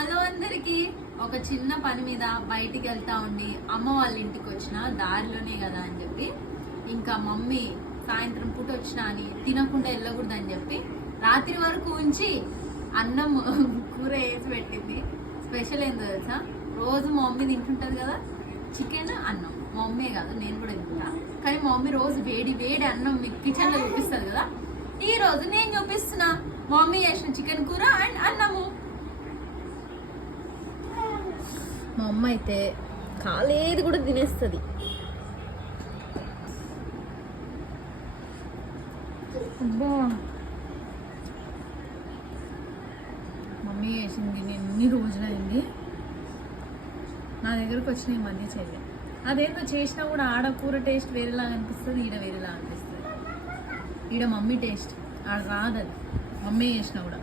Hello అందరికి. ఒక చిన్న పని మీద బయటికి వెళ్తా ఉండి అమ్మ వాళ్ళ ఇంటికి వచ్చిన దారిలోనే కదా అని చెప్పి ఇంకా మమ్మీ సాయంత్రం పూట వచ్చినా అని తినకుండా వెళ్ళకూడదని చెప్పి రాత్రి వరకు ఉంచి అన్నం కూర వేసి పెట్టింది. స్పెషల్ ఏందో తెలుసా, రోజు మా మమ్మీ తింటుంటుంది కదా చికెన్ అన్నం. మా మమ్మీ కాదు, నేను కూడా తింటున్నా. కానీ మా మమ్మీ రోజు వేడి వేడి అన్నం మీకు కిచెన్లో చూపిస్తుంది కదా, ఈ రోజు నేను చూపిస్తున్నా మా మమ్మీ చేసిన చికెన్ కూర అండ్ అన్నము. మా అమ్మ అయితే కాలేది కూడా తినేస్తుంది. మమ్మీ చేసింది ఎన్ని రోజులైంది నా దగ్గరకు వచ్చిన ఈ మధ్య చేయలేదు. అదేందో చేసినా కూడా ఆడ కూర టేస్ట్ వేరేలాగా అనిపిస్తుంది, ఈడ వేరేలాగా అనిపిస్తుంది. ఈడ మమ్మీ టేస్ట్ ఆడ రాదు, అది మమ్మీ చేసినా కూడా.